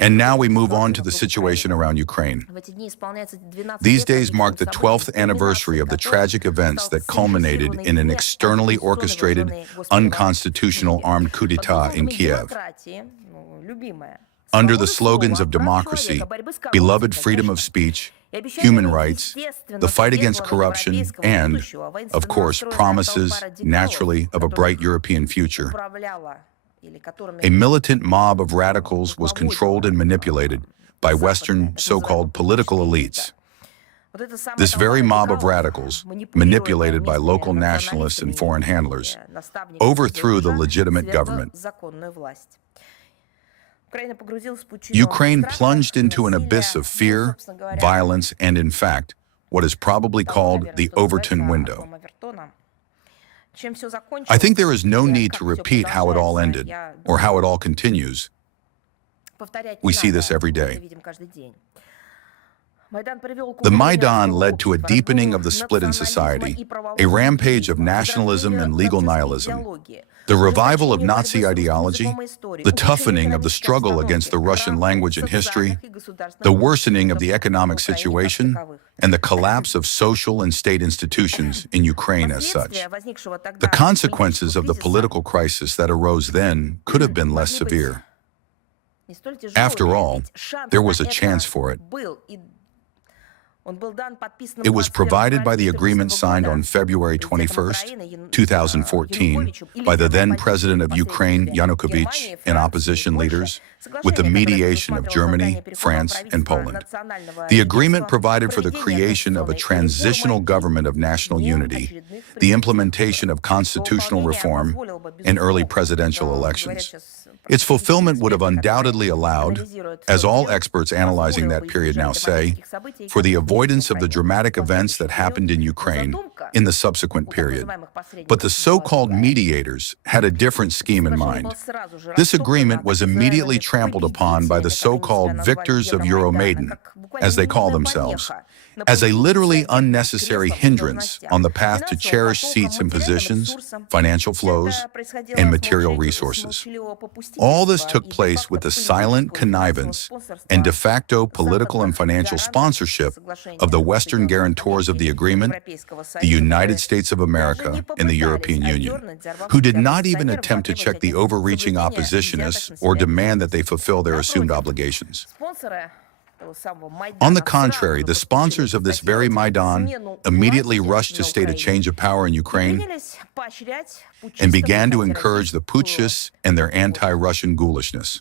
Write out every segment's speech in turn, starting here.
And now we move on to the situation around Ukraine. These days mark the 12th anniversary of the tragic events that culminated in an externally orchestrated, unconstitutional armed coup d'etat in Kiev. Under the slogans of democracy, beloved freedom of speech, human rights, the fight against corruption, and, of course, promises, naturally, of a bright European future, a militant mob of radicals was controlled and manipulated by Western so-called political elites. This very mob of radicals, manipulated by local nationalists and foreign handlers, overthrew the legitimate government. Ukraine plunged into an abyss of fear, violence, and, in fact, what is probably called the Overton window. I think there is no need to repeat how it all ended, or how it all continues. We see this every day. The Maidan led to a deepening of the split in society, a rampage of nationalism and legal nihilism, the revival of Nazi ideology, the toughening of the struggle against the Russian language and history, the worsening of the economic situation, and the collapse of social and state institutions in Ukraine as such. The consequences of the political crisis that arose then could have been less severe. After all, there was a chance for it. It was provided by the agreement signed on February 21, 2014, by the then President of Ukraine, Yanukovych, and opposition leaders, with the mediation of Germany, France, and Poland. The agreement provided for the creation of a transitional government of national unity, the implementation of constitutional reform, and early presidential elections. Its fulfillment would have undoubtedly allowed, as all experts analyzing that period now say, for the avoidance of the dramatic events that happened in Ukraine in the subsequent period. But the so-called mediators had a different scheme in mind. This agreement was immediately trampled upon by the so-called victors of Maidan, as they call themselves, as a literally unnecessary hindrance on the path to cherished seats and positions, financial flows, and material resources. All this took place with the silent connivance and de facto political and financial sponsorship of the Western guarantors of the agreement, the United States of America and the European Union, who did not even attempt to check the overreaching oppositionists or demand that they fulfill their assumed obligations. On the contrary, the sponsors of this very Maidan immediately rushed to state a change of power in Ukraine and began to encourage the putschists and their anti-Russian ghoulishness.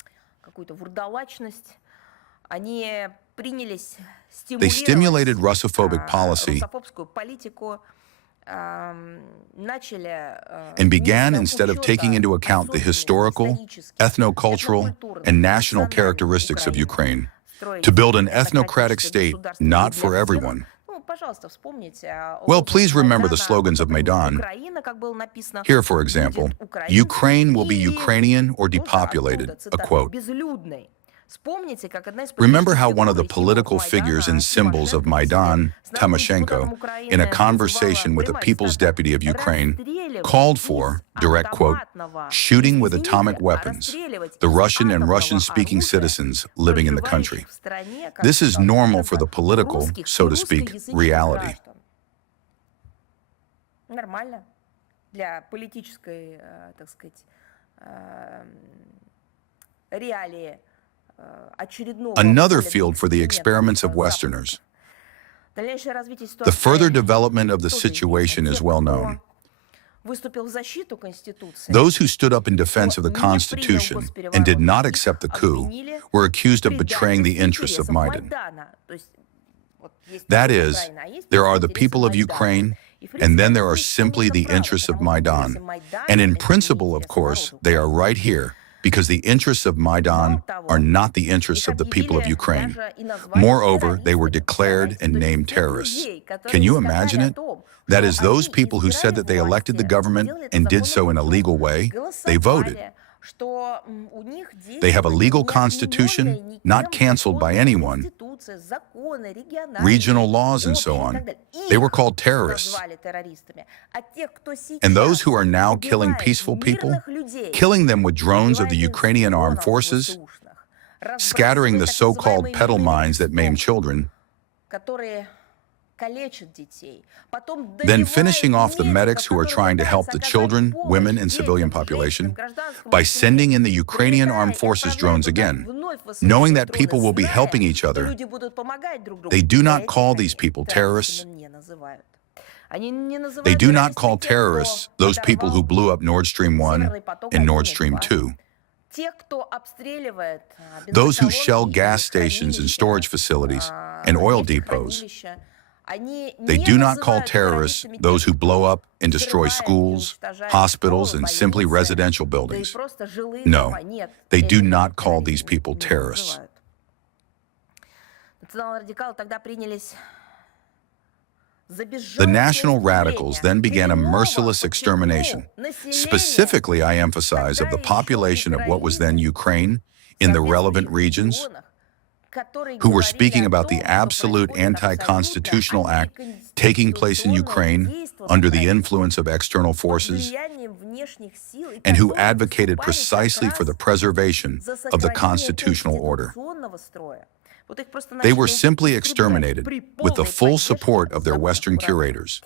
They stimulated Russophobic policy and began, instead of taking into account the historical, ethno-cultural, and national characteristics of Ukraine, to build an ethnocratic state not for everyone. Well, please remember the slogans of Maidan. Here, for example, Ukraine will be Ukrainian or depopulated, a quote. Remember how one of the political figures and symbols of Maidan, Tymoshenko, in a conversation with the People's Deputy of Ukraine, called for, direct quote, shooting with atomic weapons, the Russian and Russian-speaking citizens living in the country. This is normal for the political, so to speak, reality. Another field for the experiments of Westerners. The further development of the situation is well known. Those who stood up in defense of the Constitution and did not accept the coup were accused of betraying the interests of Maidan. That is, there are the people of Ukraine, and then there are simply the interests of Maidan. And in principle, of course, they are right here, because the interests of Maidan are not the interests of the people of Ukraine. Moreover, they were declared and named terrorists. Can you imagine it? That is, those people who said that they elected the government and did so in a legal way, they voted. They have a legal constitution, not canceled by anyone, regional laws, and so on. They were called terrorists. And those who are now killing peaceful people, killing them with drones of the Ukrainian armed forces, scattering the so-called petal mines that maim children, then finishing off the medics who are trying to help the children, women, and civilian population by sending in the Ukrainian armed forces drones again, knowing that people will be helping each other. They do not call these people terrorists. They do not call terrorists those people who blew up Nord Stream 1 and Nord Stream 2. Those who shell gas stations and storage facilities and oil depots. They do not call terrorists those who blow up and destroy schools, hospitals, and simply residential buildings. No, they do not call these people terrorists. The national radicals then began a merciless extermination. Specifically, I emphasize, of the population of what was then Ukraine in the relevant regions, who were speaking about the absolute anti-constitutional act taking place in Ukraine under the influence of external forces, and who advocated precisely for the preservation of the constitutional order. They were simply exterminated with the full support of their Western curators.